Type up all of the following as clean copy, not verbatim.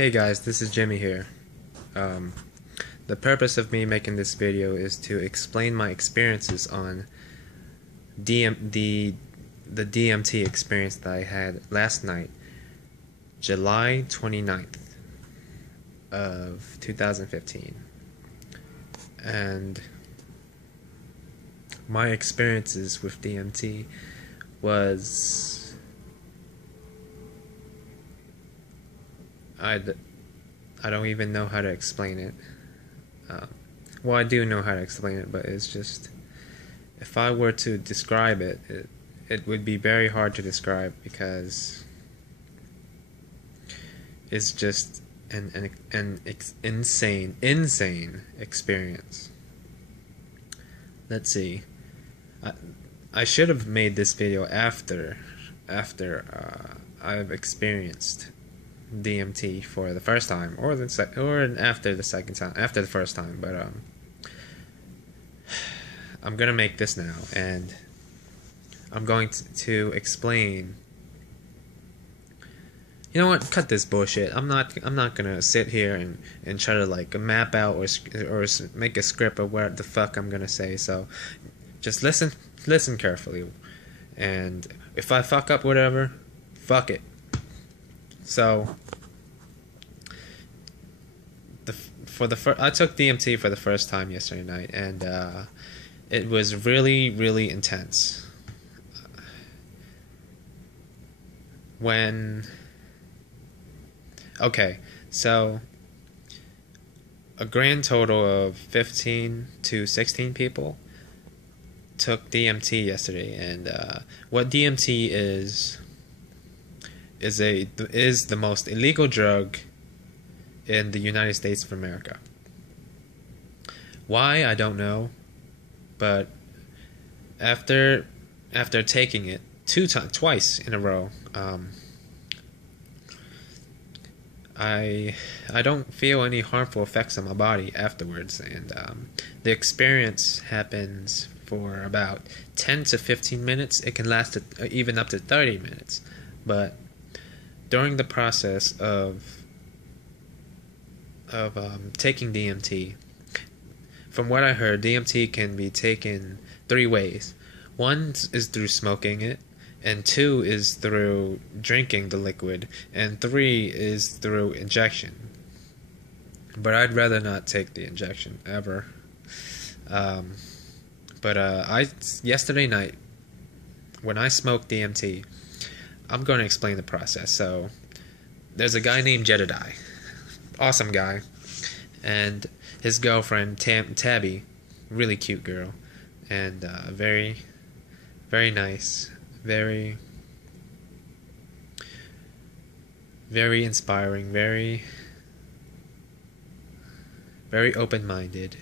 Hey guys, this is Jimmy here. Um, the purpose of me making this video is to explain my experiences on the DMT experience that I had last night, July 29th of 2015. And my experiences with DMT was I don't even know how to explain it. Well, I do know how to explain it, but it's just, if I were to describe it, it would be very hard to describe because it's just an insane experience. Let's see. I should have made this video after I've experienced DMT for the first time, or after the second time, after the first time. But I'm gonna make this now, and I'm going to explain. You know what? Cut this bullshit. I'm not gonna sit here and try to like map out or make a script of what the fuck I'm gonna say. So just listen carefully, and if I fuck up whatever, fuck it. So, I took DMT for the first time yesterday night, and it was really intense. So a grand total of 15 to 16 people took DMT yesterday, and what DMT is the most illegal drug in the United States of America. Why, I don't know, but after taking it twice in a row, I don't feel any harmful effects on my body afterwards, and the experience happens for about 10 to 15 minutes. It can last even up to 30 minutes, but during the process of taking DMT, from what I heard, DMT can be taken 3 ways. One is through smoking it, and 2 is through drinking the liquid, and 3 is through injection. But I'd rather not take the injection ever. Yesterday night, when I smoked DMT, I'm going to explain the process. So, there's a guy named Jedediah, awesome guy, and his girlfriend Tabby, really cute girl, and very nice, very inspiring, very open-minded,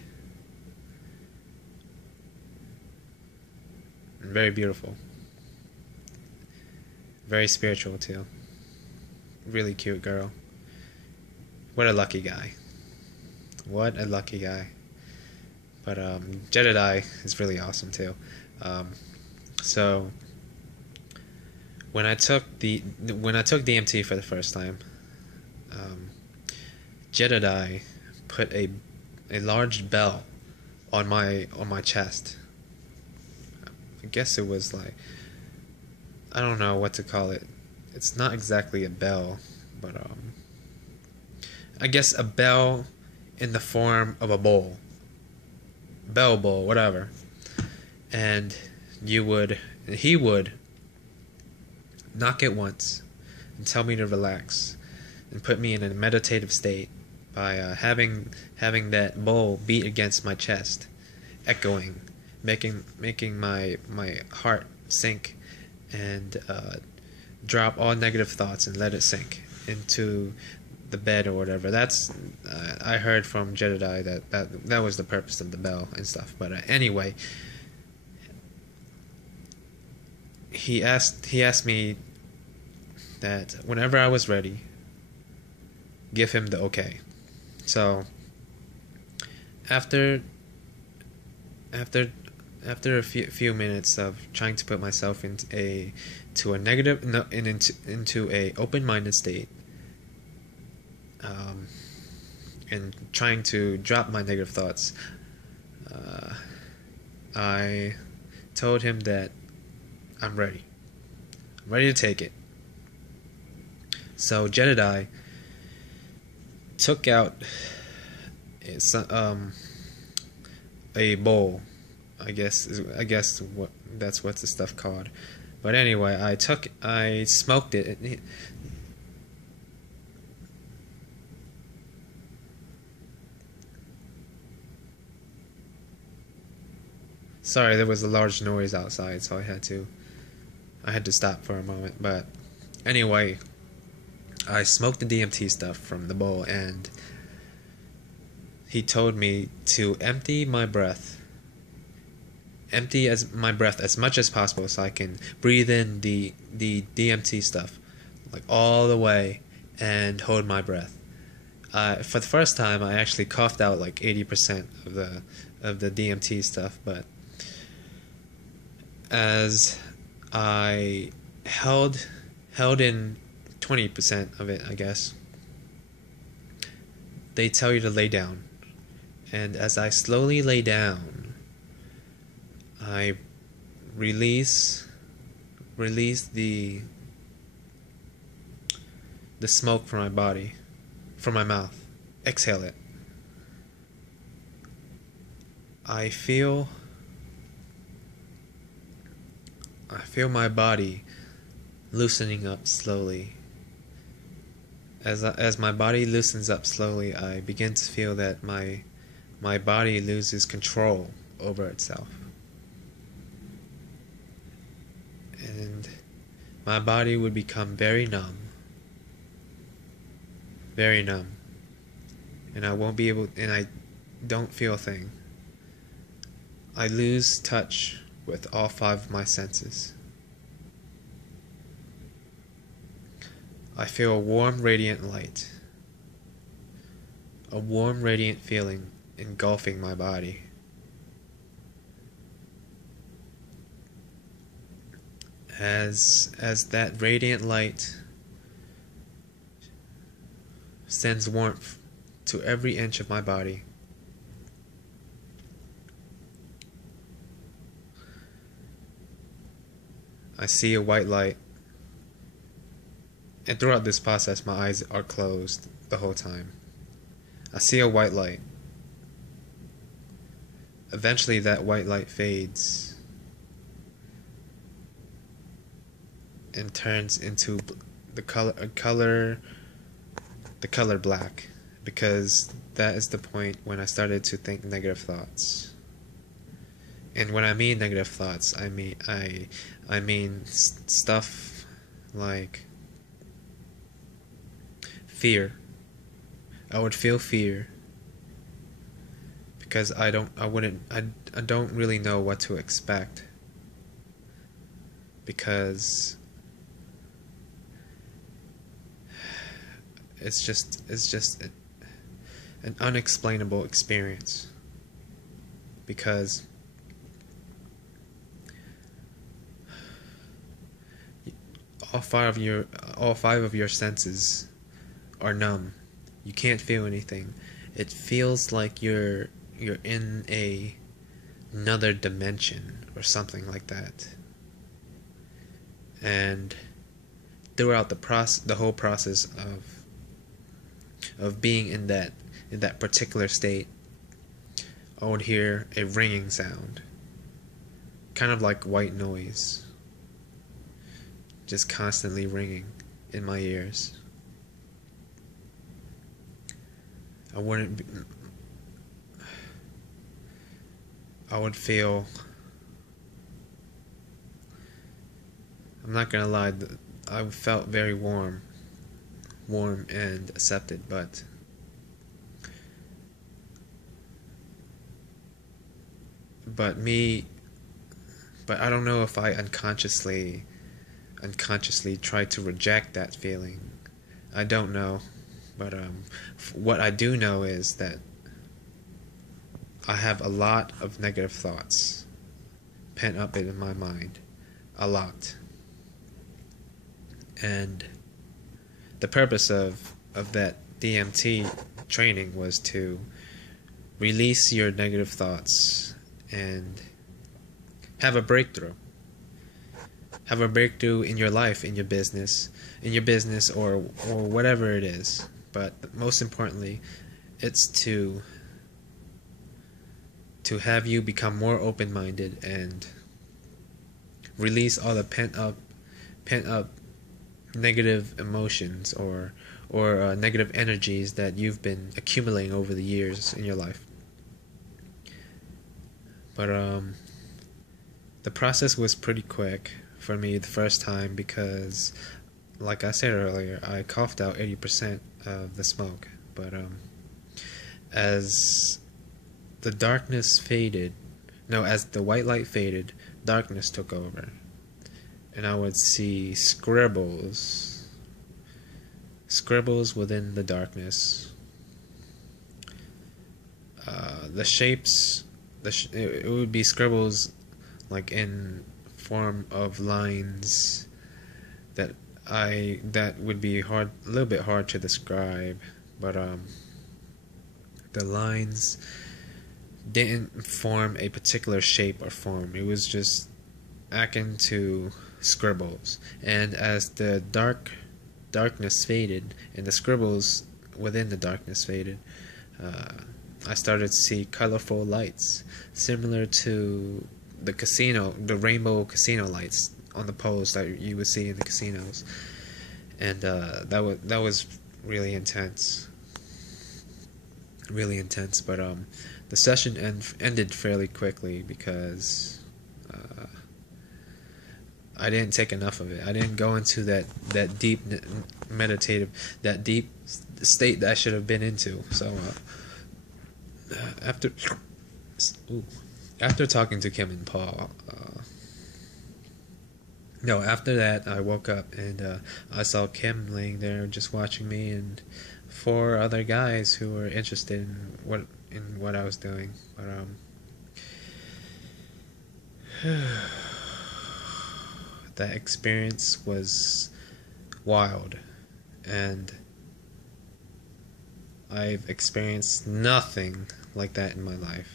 and very beautiful. Very spiritual too. Really cute girl. What a lucky guy. What a lucky guy. But Jedediah is really awesome too. So when I took DMT for the first time, Jedediah put a large bell on my chest. I guess it was like, I don't know what to call it. It's not exactly a bell, but I guess a bell in the form of a bowl. Bell bowl, whatever. And he would knock it once and tell me to relax and put me in a meditative state by having that bowl beat against my chest, echoing, making my heart sink and drop all negative thoughts and let it sink into the bed or whatever. That's I heard from Jedediah that was the purpose of the bell and stuff. But anyway, he asked me that whenever I was ready, give him the okay. So after a few minutes of trying to put myself into a open-minded state, um, and trying to drop my negative thoughts, uh, I told him that I'm ready. I'm ready to take it. So Jedediah took out a bowl. I guess what's the stuff called. But anyway, I smoked it. Sorry, there was a large noise outside, so I had to stop for a moment. But anyway, I smoked the DMT stuff from the bowl, and he told me to empty my breath as much as possible so I can breathe in the DMT stuff like all the way and hold my breath. For the first time, I actually coughed out like 80% of the DMT stuff, but as I held in 20% of it, I guess, they tell you to lay down. And as I slowly lay down, I release the smoke from my body, from my mouth. Exhale it. I feel my body loosening up slowly. As my body loosens up slowly, I begin to feel that my body loses control over itself. And my body would become very numb. Very numb. And I don't feel a thing. I lose touch with all 5 of my senses. I feel a warm, radiant light. A warm, radiant feeling engulfing my body. As that radiant light sends warmth to every inch of my body, I see a white light. And throughout this process, my eyes are closed the whole time. I see a white light. Eventually, that white light fades and turns into the color black, because that is the point when I started to think negative thoughts. And when I mean negative thoughts, I mean stuff like fear. I would feel fear because I don't really know what to expect, because it's just an unexplainable experience, because all five of your senses are numb. You can't feel anything. It feels like you're in another dimension or something like that. And throughout the whole process of being in that particular state, I would hear a ringing sound, kind of like white noise, just constantly ringing in my ears. I would feel, I'm not gonna lie, I felt very warm and accepted, but I don't know if I unconsciously tried to reject that feeling. I don't know, but what I do know is that I have a lot of negative thoughts pent up in my mind, a lot. And the purpose of that DMT training was to release your negative thoughts and have a breakthrough. Have a breakthrough in your life, in your business, or whatever it is. But most importantly, it's to have you become more open-minded and release all the pent up negative emotions or negative energies that you've been accumulating over the years in your life. But the process was pretty quick for me the first time because, like I said earlier, I coughed out 80% of the smoke. But as the darkness faded, as the white light faded, darkness took over. And I would see scribbles within the darkness. The shapes, it would be scribbles like in form of lines that would be a little bit hard to describe, but the lines didn't form a particular shape or form. It was just akin to scribbles. And as the darkness faded and the scribbles within the darkness faded, I started to see colorful lights similar to the rainbow casino lights on the poles that you would see in the casinos. And that was really intense. But the session ended fairly quickly because I didn't take enough of it. I didn't go into that deep meditative, that deep state that I should have been into. So after talking to Kim and Paul, after that I woke up and I saw Kim laying there just watching me and 4 other guys who were interested in what I was doing. But that experience was wild, and I've experienced nothing like that in my life.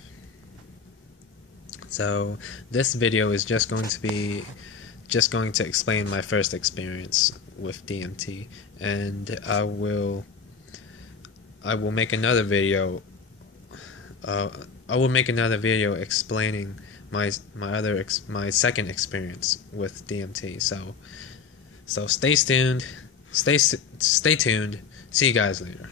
So this video is just going to explain my first experience with DMT, and I will make another video. I will make another video explaining my second experience with DMT. So stay tuned. Stay tuned. See you guys later.